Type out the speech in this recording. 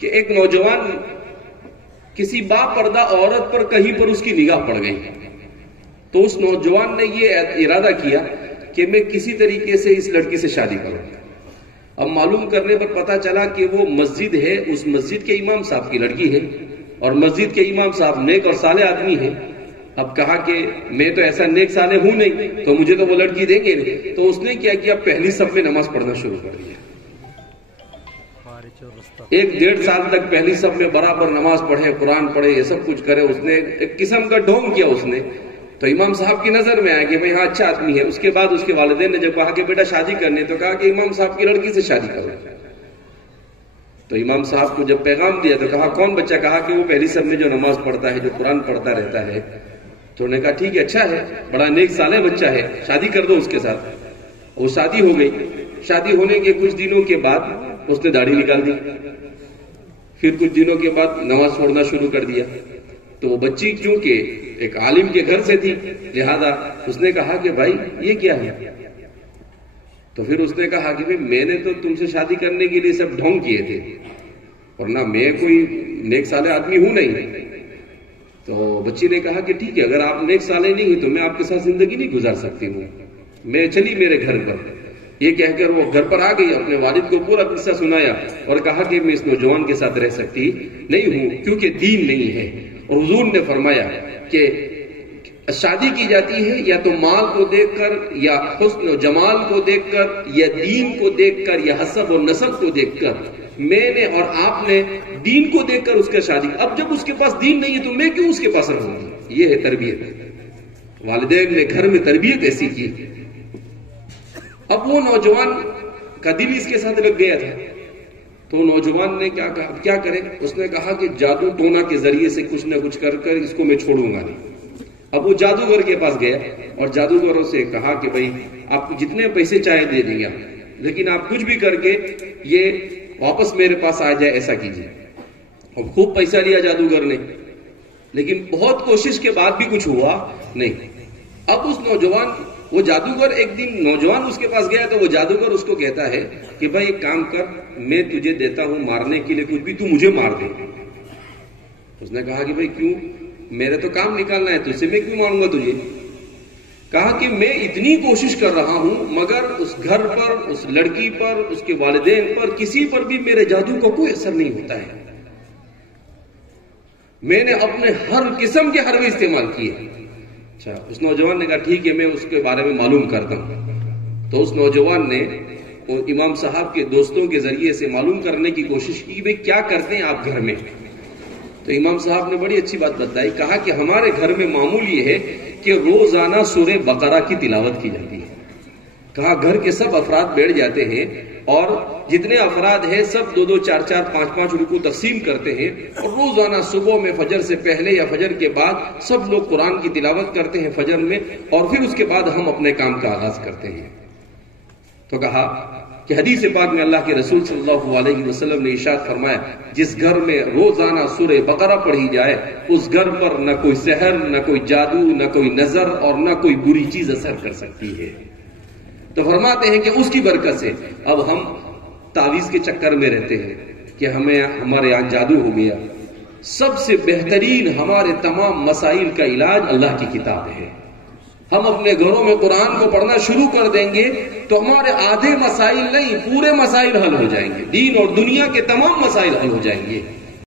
کہ ایک نوجوان کسی با پردہ عورت پر کہیں پر اس کی نگاہ پڑ گئی، تو اس نوجوان نے یہ ارادہ کیا کہ میں کسی طریقے سے اس لڑکی سے شادی کروں۔ اب معلوم کرنے پر پتا چلا کہ وہ مسجد ہے، اس مسجد کے امام صاحب کی لڑکی ہے، اور مسجد کے امام صاحب نیک اور صالح آدمی ہیں۔ اب کہا کہ میں تو ایسا نیک صالح ہوں نہیں، تو مجھے تو وہ لڑکی دیں گے نہیں۔ تو اس نے کیا کیا، پہلی صف میں نماز پڑھنا شروع کر دیا۔ 1-1.5 سال تک پہلی صف میں برابر نماز پڑھے، قرآن پڑھے، یہ سب کچھ کرے۔ اس نے ایک قسم کا ڈھونگ کیا اس نے، تو امام صاحب کی نظر میں آیا کہ بھئی ہاں اچھا آدمی ہے۔ اس کے بعد اس کے والدین نے جب کہا کہ بیٹا شادی کرنے، تو کہا کہ امام صاحب کی لڑکی سے شادی کرو۔ تو امام صاحب کو جب پیغام دیا تو کہا کون بچہ؟ کہا کہ وہ پہلی صف میں جو نماز پڑھتا ہے، جو قرآن پڑھتا رہتا ہے۔ تو انہوں نے کہا ٹھیک ہے، اچھا ہے، بڑا نیک صالح بچہ ہے، شادی کر دو اس کے ساتھ۔ وہ شادی ہو گئی۔ شادی ہونے کے کچھ دنوں کے بعد اس نے داڑھی نکال دی، پھر کچھ دنوں کے بعد نماز پڑھنا شروع کر دیا۔ تو وہ بچی کیونکہ ایک عالم کے گھر سے تھی، لہذا اس نے کہا کہ بھائی یہ کیا ہے؟ تو پھر اس نے کہا کہ میں نے تو تم سے شادی کرنے کے لیے سب ڈھونگ کیے تھے، ورنہ میں کوئی نیک صالح آدمی ہوں نہیں۔ تو بچی نے کہا کہ ٹھیک ہے، اگر آپ نیک صالح نہیں ہیں تو میں آپ کے ساتھ زندگی نہیں گزار سکتی ہوں، میں چلی میرے گھر پر۔ یہ کہہ کر وہ گھر پر آ گئی، اپنے والد کو پورا قصہ سنایا اور کہا کہ میں اس نوجوان کے ساتھ رہ سکتی نہیں ہوں کیونکہ دین نہیں ہے۔ اور حضور نے فرمایا کہ شادی کی جاتی ہے یا تو مال کو دیکھ کر، یا حسن و جمال کو دیکھ کر، یا دین کو دیکھ کر، یا حسب و نسب کو دیکھ کر۔ میں نے اور آپ نے دین کو دیکھ کر اس کا شادی۔ اب جب اس کے پاس دین نہیں ہے تو میں کیوں اس کے پاس رہوں گی؟ یہ ہے تربیت۔ والدین نے گھر میں تربیت ایسی کی۔ اب وہ نوجوان کا دل اس کے ساتھ لگ گیا تھا، تو نوجوان نے کیا کہا، کیا کرے؟ اس نے کہا کہ جادو ٹونا کے ذریعے سے کچھ نہ کچھ کر کر اس کو میں چھوڑوں گا نہیں۔ اب وہ جادوگر کے پاس گیا اور جادوگروں سے کہا کہ بھائی آپ جتنے پیسے چاہے دے دیں گے، لیکن آپ کچھ بھی کر کے یہ واپس میرے پاس آ جائے، ایسا کیجیے۔ اور خوب پیسہ لیا جادوگر نے، لیکن بہت کوشش کے بعد بھی کچھ ہوا نہیں۔ اب اس نوجوان، وہ جادوگر، ایک دن نوجوان اس کے پاس گیا تو وہ جادوگر اس کو کہتا ہے کہ بھائی ایک کام کر، میں تجھے دیتا ہوں مارنے کے لیے کچھ بھی، تو مجھے مار دے۔ اس نے کہا کہ بھائی کیوں؟ میرے تو کام نکالنا ہے، تجھ سے میں کیوں ماروں گا تجھے؟ کہا کہ میں اتنی کوشش کر رہا ہوں مگر اس گھر پر، اس لڑکی پر، اس کے والدین پر، کسی پر بھی میرے جادو کا کوئی اثر نہیں ہوتا ہے۔ میں نے اپنے ہر قسم کے حربے استعمال کیے۔ اچھا، اس نوجوان نے کہا ٹھیک ہے، میں اس کے بارے میں معلوم کرتا ہوں۔ تو اس نوجوان نے امام صاحب کے دوستوں کے ذریعے سے معلوم کرنے کی کوشش کی بھئی کیا کرتے ہیں آپ گھر میں۔ تو امام صاحب نے بڑی اچھی بات بتائی، کہا کہ ہمارے گھر میں معمول یہ ہے کہ روزانہ سورہ بقرہ کی تلاوت کی جاتی ہے۔ کہا گھر کے سب افراد بیٹھ جاتے ہیں اور جتنے افراد ہیں سب 2-2, 4-4, 5-5 رکوع تقسیم کرتے ہیں، اور روزانہ صبح میں فجر سے پہلے یا فجر کے بعد سب لوگ قرآن کی تلاوت کرتے ہیں فجر میں، اور پھر اس کے بعد ہم اپنے کام کا آغاز کرتے ہیں۔ تو کہا کہ حدیث پاک میں اللہ کے رسول صلی اللہ علیہ وسلم نے ارشاد فرمایا، جس گھر میں روزانہ سورہ بقرہ پڑھی جائے اس گھر پر نہ کوئی سحر، نہ کوئی جادو، نہ کوئی نظر اور نہ کوئی بری چیز اثر کر سکتی ہے۔ تو فرماتے ہیں کہ اس کی برکت سے اب ہم تعویذ کے چکر میں رہتے ہیں کہ ہمارے یہاں جادو ہو گیا۔ سب سے بہترین ہمارے تمام مسائل کا علاج اللہ کی کتاب ہے۔ ہم اپنے گھروں میں قرآن کو پڑھنا شروع کر دیں گے تو ہمارے آدھے مسائل نہیں، پورے مسائل حل ہو جائیں گے، دین اور دنیا کے تمام مسائل حل ہو جائیں گے۔